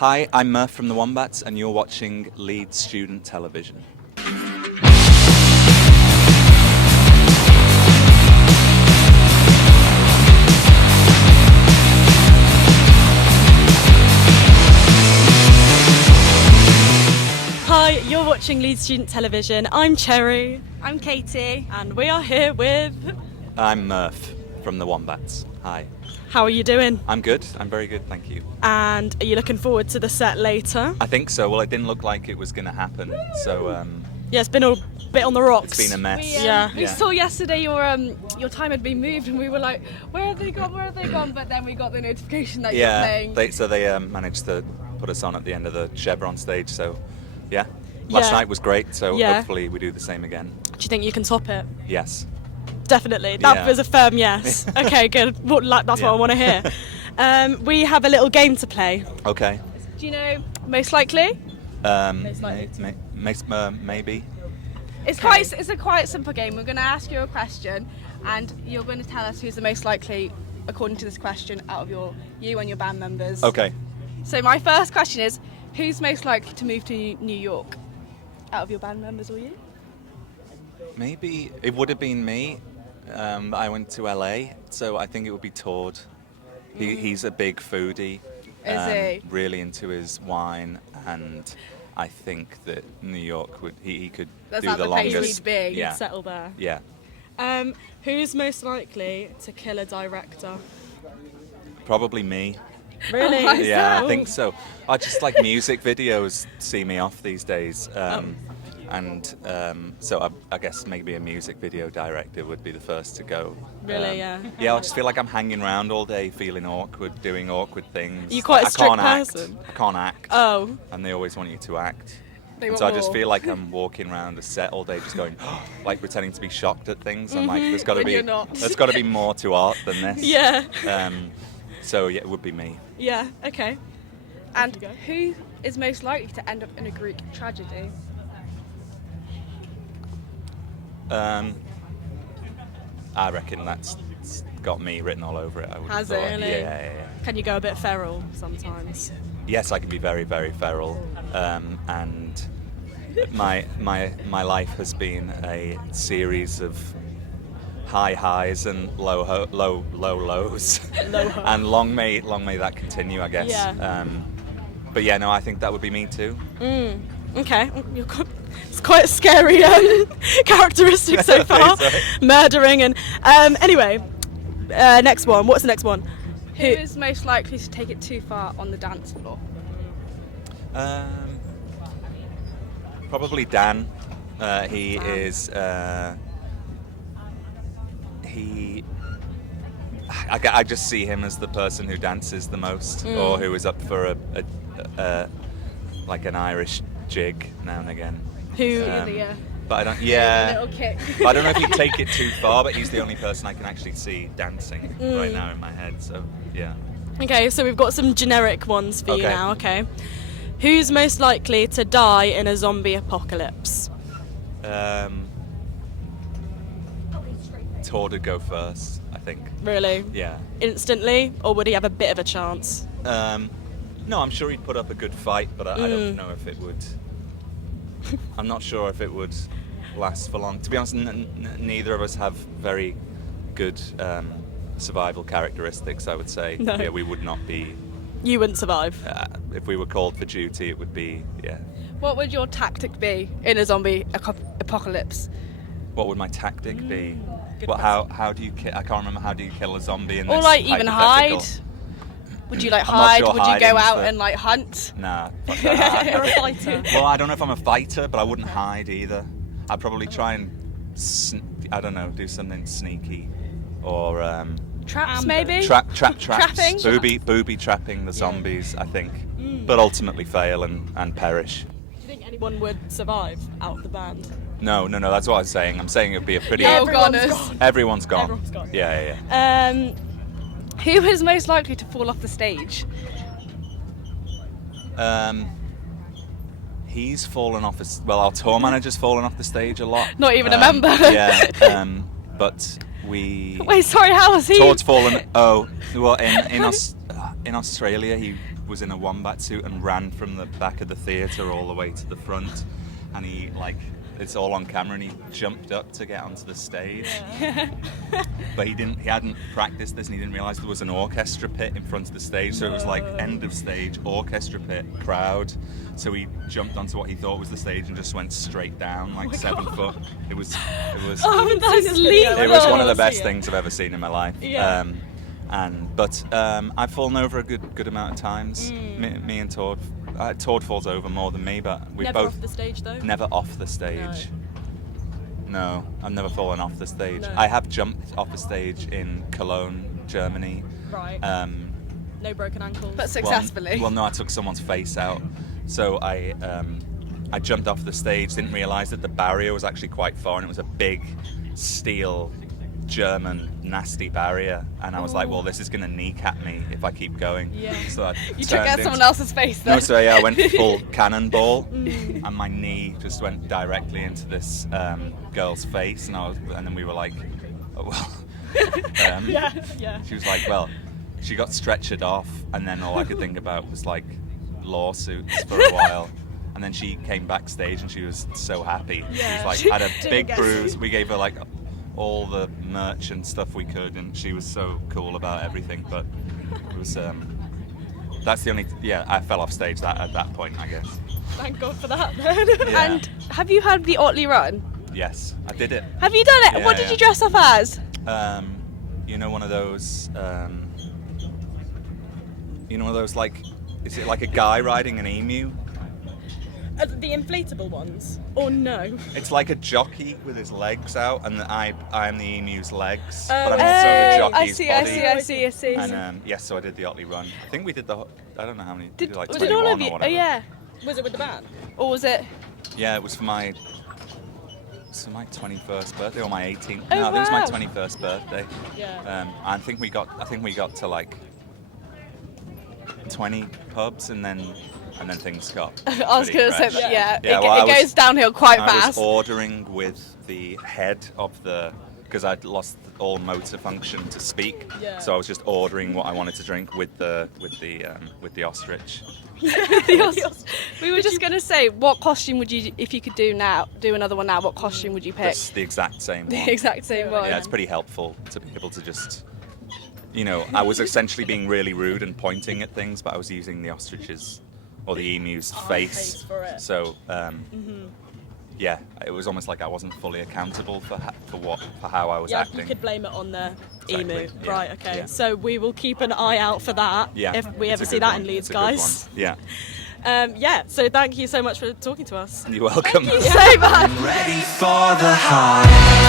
Hi, I'm Murph from the Wombats, and you're watching Leeds Student Television. Hi, you're watching Leeds Student Television. I'm Cherry. I'm Katie. And we are here with... I'm Murph from the Wombats. Hi. How are you doing? I'm good. I'm very good, thank you. And are you looking forward to the set later? I think so. Well, it didn't look like it was going to happen, so Yeah, it's been a bit on the rocks. it's been a mess. We saw yesterday your time had been moved, and we were like, "Where have they gone? Where have they gone?" But then we got the notification that you're playing. They managed to put us on at the end of the Chevron stage, so yeah. Last night was great, so hopefully we do the same again. Do you think you can top it? Yes. Definitely. That was a firm yes. Okay, good. That's what I want to hear. We have a little game to play. Okay. Do you know most likely? Maybe. It's a quite simple game. We're going to ask you a question, and you're going to tell us who's the most likely, according to this question, out of you and your band members. Okay. So my first question is, who's most likely to move to New York, out of your band members or you? Maybe it would have been me. I went to LA, so I think it would be Tord. He's a big foodie. Is he? Really into his wine, and I think that New York he could That's do like the the place longest. he'd be. Yeah. Settle there. Yeah. Who's most likely to kill a director? Probably me. Really? Why is Yeah, that? I think so. I just like music videos see me off these days. So I guess maybe a music video director would be the first to go. Really, yeah. Yeah, I just feel like I'm hanging around all day, feeling awkward, doing awkward things. Are you quite a I strict can't person? Act. I can't act. Oh. And they always want you to act. They And want so I just more. feel like I'm walking around a set all day, just going, like pretending to be shocked at things. I'm like, there's got to When be, you're not. there's got to be more to art than this. Yeah. So yeah, it would be me. Yeah, okay. And you go. who is most likely to end up in a Greek tragedy? I reckon that's got me written all over it. I would have Has it thought. really? Yeah. Can you go a bit feral sometimes? Yes, I can be very, very feral, and my life has been a series of high highs and low lows, and long may that continue, I guess. Yeah. But yeah, no, I think that would be me too. Okay. It's quite a scary characteristic so far. Sorry. Murdering and... anyway, next one. What's the next one? Who is most likely to take it too far on the dance floor? Probably Dan. He is. I just see him as the person who dances the most, or who is up for a like an Irish jig now and again. Who... But I don't. A Yeah. little kick. But I don't know if he'd take it too far. But he's the only person I can actually see dancing right now in my head. So yeah. Okay, so we've got some generic ones for you Okay. now, okay? Who's most likely to die in a zombie apocalypse? Tord would go first, I think. Really? Yeah. Instantly? Or would he have a bit of a chance? No, I'm sure he'd put up a good fight, but I don't know if it would. I'm not sure if it would last for long. To be honest, neither of us have very good survival characteristics, I would say. No. Yeah, we would not be. You wouldn't survive. If we were called for duty, it would be, yeah. What would your tactic be in a zombie apocalypse? What would my tactic be? Good Well, how do you kill? I can't remember. How do you kill a zombie in Or this like even hide? hypothetical? Would you like I'm not hide? sure Would you go hiding's out the- and like hunt? Nah. fuck that. You're a fighter. Well, I don't know if I'm a fighter, but I wouldn't hide either. I'd probably try and, I don't know, do something sneaky, or Traps Ambush. maybe? traps, Trapping? booby trapping the zombies. I think, but ultimately fail and perish. Do you think anyone would survive out of the band? No. That's what I was saying. I'm saying it'd be a pretty. Yeah, Everyone's goners. gone. Everyone's gone. Everyone's gone. Yeah. Who is most likely to fall off the stage? He's fallen off. Our tour manager's fallen off the stage a lot. Not even a member. Yeah. But we. Wait, sorry, how was he? Todd's fallen. Oh, well, in Australia, he was in a wombat suit and ran from the back of the theatre all the way to the front, and he it's all on camera, and he jumped up to get onto the stage. But he hadn't practiced this, and he didn't realise there was an orchestra pit in front of the stage, so it was like end of stage, orchestra pit, crowd. So he jumped onto what he thought was the stage and just went straight down, like 7 foot. It was Oh, that's lethal. it was one of the best things I've ever seen in my life. Yeah. But I've fallen over a good amount of times. Me and Tord. Tord falls over more than me, but we Never both off the stage though. never off the stage. No, I've never fallen off the stage. No. I have jumped off a stage in Cologne, Germany. Right. No broken ankles. But successfully. Well, no, I took someone's face out. So I jumped off the stage, didn't realise that the barrier was actually quite far, and it was a big steel German nasty barrier, and I was like, well, this is going to kneecap me if I keep going. Yeah. So I You took out someone else's face though. No, so yeah, I went full cannonball, and my knee just went directly into this girl's face, and then we were like, oh, well. Yeah. She was like, well, she got stretchered off, and then all I could think about was like lawsuits for a while. And then she came backstage, and she was so happy. Yeah. She was like, had a Didn't big get bruise. sued. We gave her like all the merch and stuff we could, and she was so cool about everything. But it was that's the only I fell off stage at that point, I guess. Thank God for that. Yeah. And have you had the Otley Run? Yes, I did it. Have you done it? Yeah, What did yeah. you dress up as? You know, one of those like, is it like a guy riding an emu? The inflatable ones? Or no? It's like a jockey with his legs out, and I am the emu's legs, but I'm also the jockey's body. I see. And yes, so I did the Otley Run. I think we did I don't know how many. We Did did like all 21 of you? or whatever. Yeah. Was it with the band? Or was it? Yeah, it was for my 21st birthday or my 18th. Oh, no, I think it wow. was my 21st birthday. Yeah. I think we got to like 20 pubs, and then things got. I was pretty going to say fresh. that. Yeah, It well, I was- goes downhill quite I fast. was ordering with the head of because I'd lost all motor function to speak. Yeah. So I was just ordering what I wanted to drink with the ostrich. We were just going to say, what costume would you, if you could do another one now, what costume would you pick? That's the exact same one. The exact same one. Yeah, it's pretty helpful to be able to just, I was essentially being really rude and pointing at things, but I was using the ostrich's or the emu's face. for it. So, yeah, it was almost like I wasn't fully accountable for how I was Yeah, acting. you could blame it on the emu. Exactly, yeah, Right, okay. yeah. So we will keep an eye out for that Yeah, if we it's ever a see good that one. in Leeds, It's a good guys. one. Yeah, Yeah, so thank you so much for talking to us. you're welcome. Thank you so much. Ready for the high.